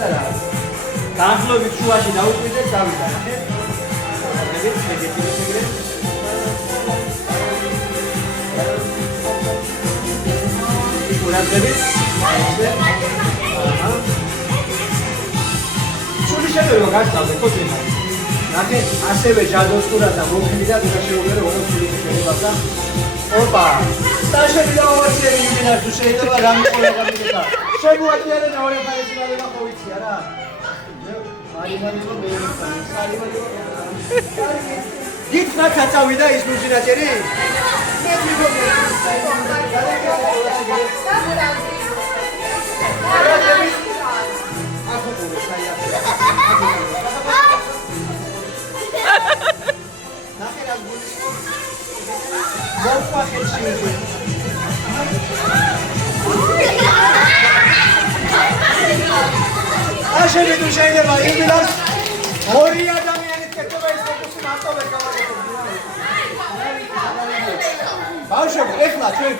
პატარა. Დაახლოებით შუაში დაუკვირდეთ დავიდა. ნახეთ? ეგეთი ეგრე. ყურადღებით. სული შეიძლება გასწავლე კოჩენა. ნახეთ, ასევე ჟადოსკურა და მოქმედა და შეუღერე ოქროს შეიძლება და ოპა. სტაშები და ოვაციები იმენა თუ შეიძლება რამე ყველა გამიგება. შემოაჭერე და ორი ფარისმალება ხო ვიცი არა? მარი გითხრა წავიდა ის მუზინაჭერი? მე მიგობი. აშენი თუ შეიძლება იმილას ორი ადამიანის კეთება ის ფოკუსი მარტო ვერ გავაკეთებ. ბავშვები, ეხლა ჩვენ